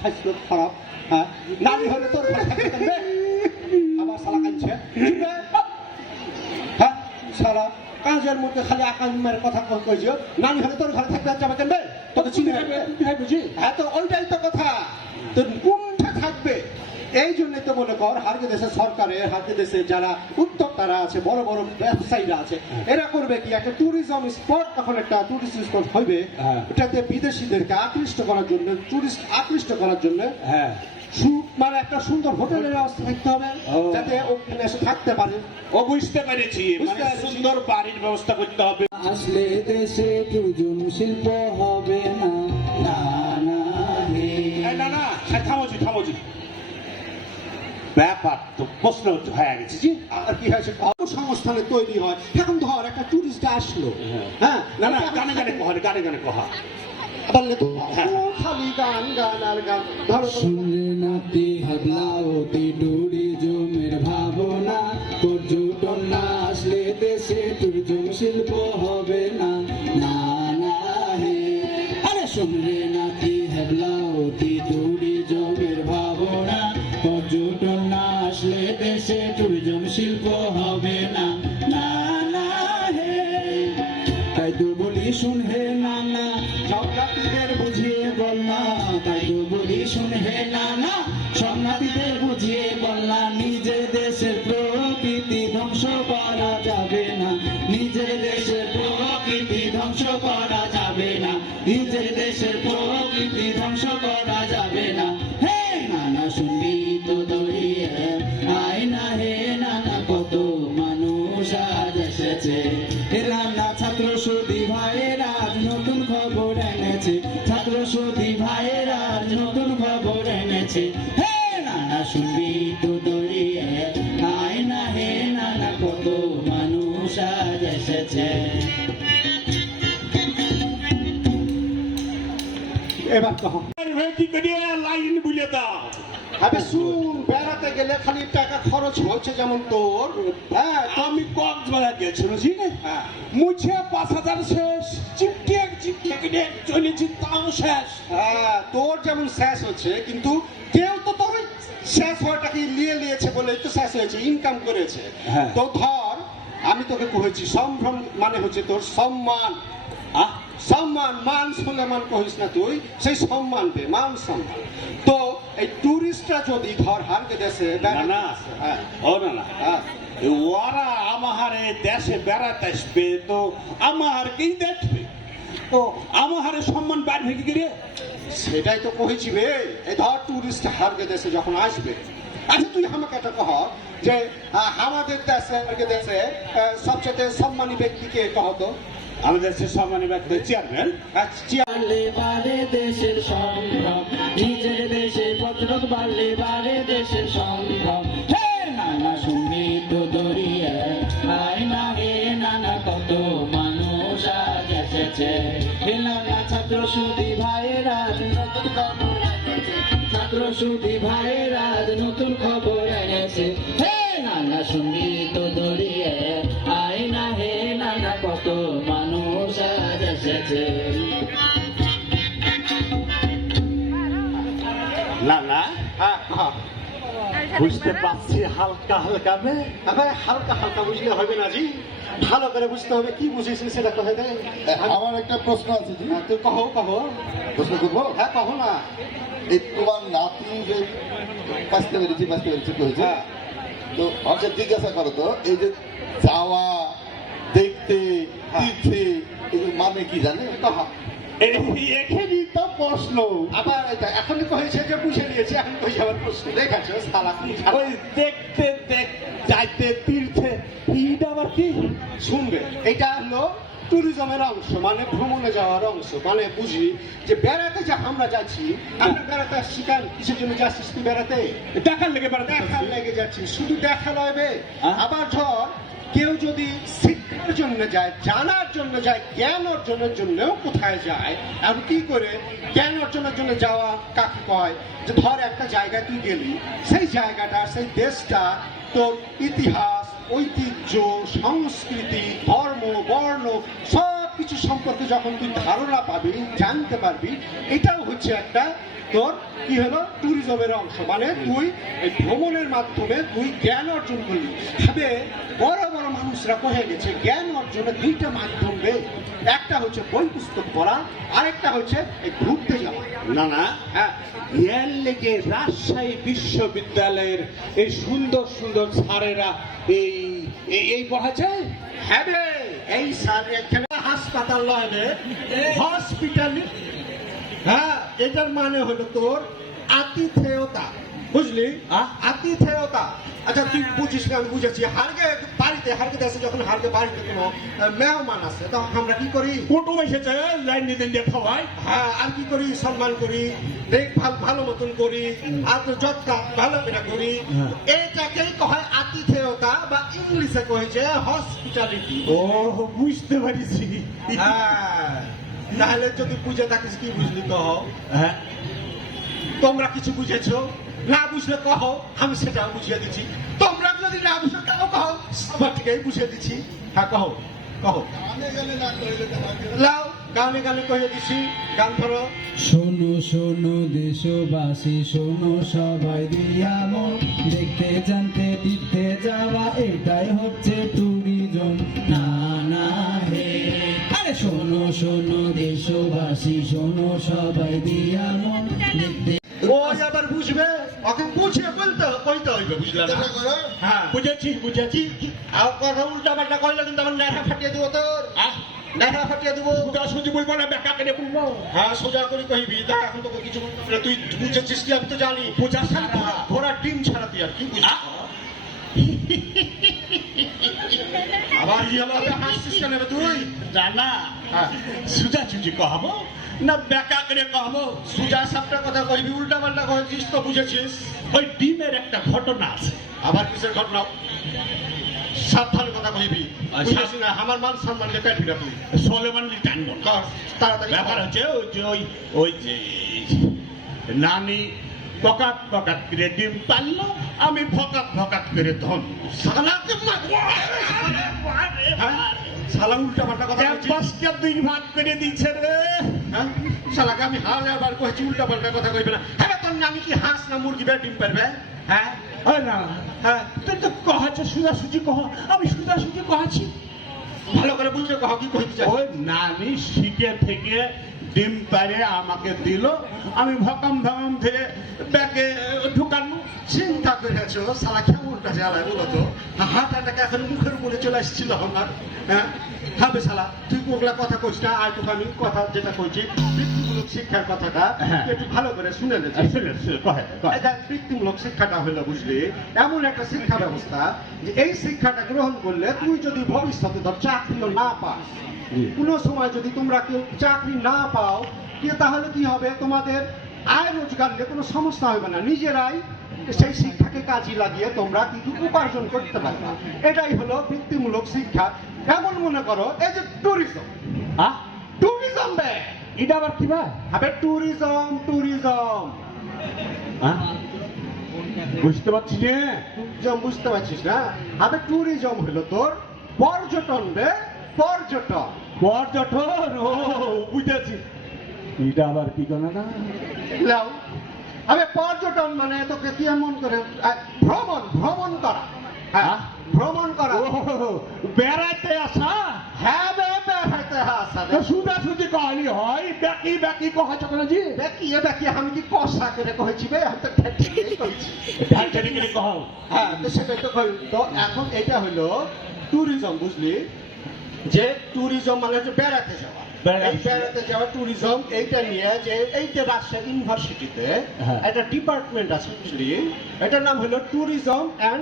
খাইছিল খারাপ। হ্যাঁ, নারী হলে তোর ঘরে থাকতে পারবে? আমার শালা কাঁদছে। হ্যাঁ, শালা কাজের মধ্যে খালি আকাশ মেরে কথা কইছো, নারী হলে তোর ঘরে থাকতে যাবে কেন? তোকে চিনি বুঝি? হ্যাঁ, তো ওইটাই তো কথা, তোর কোনটা থাকবে? এই জন্যই তো মনে কর হারকে দেশে সরকারের, হারকে দেশে যারা উদ্যোক্তারা আছে, বড় বড় ব্যবসায়ীরা আছে, এরা করবে কি একটা ট্যুরিজম স্পট, তখন একটা ট্যুরিস্ট স্পট হইবে, এটাতে বিদেশিদেরকে আকৃষ্ট করার জন্য, ট্যুরিস্ট আকৃষ্ট করার জন্য মানে একটা সুন্দর হোটেলের ব্যবস্থা থাকতে হবে, যাতে ওখানে এসে থাকতে পারে। ও বুঝতে পেরেছি, মানে সুন্দর বাড়ির ব্যবস্থা করতে হবে। আসলে দেশে ট্যুরিজম শিল্প হবে না, না না না না, থামোজি থামোজি, ব্যাপার তো প্রশ্ন হয়ে গেছে জি। আর কি হয়েছে, কর্মসংস্থানে তৈরি হয়। এখন ধর একটা ট্যুরিস্ট আসলো, হ্যাঁ, না না, গানে গানে কহা, গানে গানে কহা, খালি গান গান আর গান। ধরো শুনলে নাতি হাবলাওতি ট্যুরিজমের ভাবনা, পর্যটন না আসলে দেশে ট্যুরিজম শিল্প হবে না, না না হে। আরে শুনলে নাতি হাবলাওতি ট্যুরিজমের ভাবনা, পর্যটন না আসলে দেশে ট্যুরিজম শিল্প হবে না, না না হে। তাই তো বলি শুন হে নানা, সংঘাতীদের বুঝিয়ে বল না, তাই তো বলি শুন হে নানা, সংঘাতীদের বুঝিয়ে বল না, নিজের দেশের প্রকৃতি ধ্বংস করা যাবে না, নিজের দেশের প্রকৃতি ধ্বংস করা যাবে না, নিজের দেশের প্রকৃতি ধ্বংস করা যাবে না। হে নানা শুনবি তো দড়িয়ে আয় না, হে নানা কত মানুষ আজ এসেছে, হে নানা ছাত্র সুধী ভাইয়েরা নতুন খবর এনেছে, ছাত্র সুধী ভাইয়েরা নতুন খবর এনেছে। হে নানা শুনবি তো দড়িয়ে আয় না, হে নানা কত মানুষ আজ এসেছে। এবার কহ, কি করে লাইন বুলে দাও। আবে শুন, বেড়াতে গেলে খালি টাকা খরচ হচ্ছে, যেমন তোর। হ্যাঁ, আমি কক্সবাজার গেছিল জি, মুছে 5,000 শেষ, চিপকে চিপকে কিনে চলেছি তাও শেষ। হ্যাঁ, তোর যেমন শেষ হচ্ছে, কিন্তু কেউ তো তোর ওই শেষ হওয়াটাকে নিয়েছে বলে তো শেষ হয়েছে, ইনকাম করেছে। তো ধর, আমি তোকে কহেছি সম্ভ্রম মানে হচ্ছে তোর সম্মান। সম্মান, মান সঙ্গে মান কহিস না তুই, সেই সম্মান পে মান সম্মান। তো এই টুরিস্টরা যদি ধর হারকে দেশে না না, ও না না, ওরা আমারে দেশে বেড়াতে আসবে, তো আমারকেই দেখবে, তো আমারে সম্মান বাড়বে কি করে? সেটাই তো কহেছি রে। এই ধর টুরিস্ট হারকে দেশে যখন আসবে, আচ্ছা তুই আমাকে একটা কহ যে আমাদের দেশে সবচেয়ে সম্মানী ব্যক্তিকে কহতো? আমাদের দেশের সম্মানী ব্যক্তি চেয়ারম্যান। বাড়লে বাড়ে দেশের সম্ভ্রম, নিজের দেশে ভদ্রক বাড়লে বাড়ে দেশের সম্ভ্রম। হে নানা শুনবি তো দড়িয়ে আয় না, হে নানা কত মানুষ আজ এসেছে, হে নানা ছাত্র সুধী ভাইয়েরা নতুন খবর এনেছে, ছাত্র সুধী ভাইয়েরা নতুন খবর এনেছে। হে নানা শুনবি তো দড়িয়ে আয় না, হে নানা কত মানুষ আজ এসেছে। না না, হ্যাঁ, বুঝতে পারছি হালকা হালকা মে। হালকা হালকা বুঝলে হবে না জি, ভালো করে বুঝতে হবে। কি বুঝেছিস সেটা কহে দে। আমার একটা প্রশ্ন আছে জি। তুই কহো কহো। প্রশ্ন করবো? হ্যাঁ, কহো না। এই তোমার নাতি যে বাঁচতে পেরেছি করেছে, তো আমাকে জিজ্ঞাসা করো তো, এই যে যাওয়া, দেখতে, তীর্থে, এই মানে কি জানে? কহ। এখানেই তো প্রশ্ন। আবার এখনই কহেছে যে বুঝে নিয়েছি, এখন কইছে আবার প্রশ্ন। দেখাচ্ছ সালা কি ওই দেখতে যাইতে তীর্থে, এইটা আবার কি? শুনবে, এটা হলো ট্যুরিজমের অংশ, মানে ভ্রমণে যাওয়ার অংশ। মানে বুঝি যে বেড়াতে যে আমরা যাচ্ছি, আমরা বেড়াতে আসছি কেন? কিসের জন্য যাচ্ছিস তুই বেড়াতে? দেখার লেগে বেড়াতে দেখার লেগে যাচ্ছি। শুধু দেখা নয় বে, আবার ধর কেউ যদি শিক্ষার জন্য যায়, জানার জন্য যায়, জ্ঞান অর্জনের জন্যও কোথায় যায়, আর কি করে জ্ঞান অর্জনের জন্য যাওয়া কাকে কয়? যে ধর একটা জায়গায় তুই গেলি, সেই জায়গাটা, সেই দেশটা, তোর ইতিহাস, ঐতিহ্য, সংস্কৃতি, ধর্ম, বর্ণ সব কিছু সম্পর্কে যখন তুই ধারণা পাবি, জানতে পারবি, এটাও হচ্ছে একটা তোর কি হলো ট্যুরিজমের অংশ, মানে তুই এই ভ্রমণের মাধ্যমে তুই জ্ঞান অর্জন করলি। তবে বড় বড় মানুষরা কহে গেছে জ্ঞান অর্জনের দুইটা মাধ্যম বে, একটা হচ্ছে বই পুস্তক পড়া, আরেকটা হচ্ছে এই ঘুরতে যাওয়া। না না, হ্যাঁ, এর লেগে রাজশাহী বিশ্ববিদ্যালয়ের এই সুন্দর সুন্দর স্যারেরা এই এই পড়াচ্ছে। হ্যাঁ রে, এই স্যার এখানে হাসপাতাল নয় রে, হসপিটাল। হ্যাঁ, এটার মানে হলো তোর আতিথেয়তা, বুঝলি? আতিথেয়তা। আচ্ছা তুই বুঝিস না, আমি বুঝেছি। হারগে দেশে যখন হারগে বাড়িতে কোনো মেহমান আসে তখন আমরা কি করি? কুটুম এসেছে, লাইন দিতে দিয়ে খাওয়াই। হ্যাঁ, আর কি করি? সম্মান করি, দেখভাল ভালো মতন করি, আর তো যত্ন ভালো করে করি। এটাকেই কয় আতিথেয়তা, বা ইংলিশে কয়েছে হসপিটালিটি। ও, বুঝতে পারিছি। হ্যাঁ, তাহলে যদি বুঝে থাকিস কি বুঝলি কহ? হ্যাঁ, তোমরা কিছু বুঝেছো? না বুঝলে কহ, আমি সেটাও বুঝিয়ে দিচ্ছি। তোমরা যদি না বুঝে তাও কহ, সবার থেকেই বুঝিয়ে দিচ্ছি। হ্যাঁ কহ, কহ। লাও, গানে গানে কহে দিছি, গান ধরো। শোনো শোনো দেশবাসী, শোনো সবাই দিয়া মন, দেখতে জানতে তীর্থে যাওয়া এটাই হচ্ছে ট্যুরিজম। না না হে, আরে শোনো শোনো দেশবাসী, শোনো সবাই দিয়া মন, দেখতে। ও আবার বুঝবে, ওকে বুঝিয়ে কইতে হইবে, বুঝলে না? হ্যাঁ, বুঝেছি। আর কথা উল্টা পাল্টা কইলে কিন্তু আমার নেশা ফাটিয়ে দিব তোর। নেশা ফাটিয়ে দিব। সুজি বলবো না, ব্যাখ্যা করে বলবো। হ্যাঁ, সোজা করে কইবি। দেখ এখন তোকে কিছু বলতে হবে না। তুই বুঝেছিস কি? আমি তো জানি। বোঝা ছাড়া। ঘোড়ার ডিম ছাড়া তুই আর কি বুঝিস? আবার ইয়েভাবে হাসছিস কেন রে তুই? জানা, হ্যাঁ, সুজা সুজি কহাবো না ব্যাখ্যা করে কহাবো? সুজা সাপটা কথা কইবি, উল্টা পাল্টা কইছিস তো বুঝেছিস। ওই ডিমের একটা ঘটনা আছে। আবার কিসের ঘটনা? সাবধানে কথা কইবি, আচ্ছা। বুঝেছিস না? আমার মান সম্মানকে কাটবি না তুই। সলেমান টানবো না। কর, তাড়াতাড়ি ব্যাপার কর। হচ্ছে ওই যে নানি পকাত পকাত করে ডিম পারলো, আমি ফকাত ফকাত করে ধন। শালাকে হ্যাঁ, শালা উল্টা পাল্টা কথা কইছিস। ক্যাম্পাসকে দুই ভাগ করে দিচ্ছে রে। হ্যাঁ, শালাকে আমি হাজারবার কইছি উল্টা পাল্টা কথা কইবে না। হ্যাঁ, তোর নামি কি হাঁস না মুরগি বে ডিম পারবে? হ্যাঁ, ওই না, হ্যাঁ, তুই তো কহাচ্ছে সুজা সুজি কহ, আমি সুজা সুজি কহাচ্ছি। ভালো করে বুঝে কহ কি কইতে চাই। ওই নানি শিখে থেকে ডিম পারে আমাকে দিল, আমি ভকাম ভকাম থেকে ব্যাগে ঢুকানো। চিন্তা করেছো শালা কেমনটা জ্বালায় বলো তো? হাত আটাকে এখন মুখের উপরে চলে আসছিল আমার। হ্যাঁ, হবে শালা তুই ওগুলা কথা কইস না। আর তোকে আমি কথা যেটা কইছি বৃত্তিমূলক শিক্ষার কথাটা হ্যাঁ। একটু ভালো করে শুনে নেছি। বৃত্তিমূলক শিক্ষাটা হলো বুঝলি এমন একটা শিক্ষা ব্যবস্থা যে এই শিক্ষাটা গ্রহণ করলে তুই যদি ভবিষ্যতে ধর চাকরিও না পাস, কোনো সময় যদি তোমরা কেউ চাকরি না পাও, তাহলে কি হবে? তোমাদের আয় রোজগার নিয়ে কোনো সমস্যা হবে না, নিজেরাই সেই শিক্ষাকে কাজে লাগিয়ে তোমরা কিন্তু উপার্জন করতে পারবে। এটাই হলো বৃত্তিমূলক শিক্ষা। এমন মনে করো এই যে ট্যুরিজম, ট্যুরিজম বে, এটা আবার কি ভাই? হবে ট্যুরিজম বুঝতে পারছি না। ট্যুরিজম বুঝতে পারছিস না? হবে ট্যুরিজম হলো তোর পর্যটন বে, পর্যটন। পর্যটন, ও বুঝেছি। এটা আবার কি করে না? লাও, হবে পর্যটন মানে তোকে কি এমন করে ভ্রমণ করা। হ্যাঁ, ভ্রমণ করা। ও, বেড়াইতে আসা। হ্যাঁ বে, বেড়াইতে আসা বে। তো সুজা সুজি কহালি হয়, ব্যাকি ব্যাকি কহাচ্ছ কেন জি? বেকি আমি কি কষা করে কইছি বে? আমি তো ঠেকিয়ে কইছি। ঢাইচারি করে কহ। হ্যাঁ, তো সেটাই তো কই। তো এখন এটা হলো ট্যুরিজম, বুঝলি? যে ট্যুরিজম মানে হচ্ছে বেড়াতে যাওয়া। এই বেড়াতে যাওয়া ট্যুরিজম, এইটা নিয়ে যে এই যে রাজশাহী ইউনিভার্সিটিতে হ্যাঁ। একটা ডিপার্টমেন্ট আছে বুঝলি, এটার নাম হলো ট্যুরিজম অ্যান্ড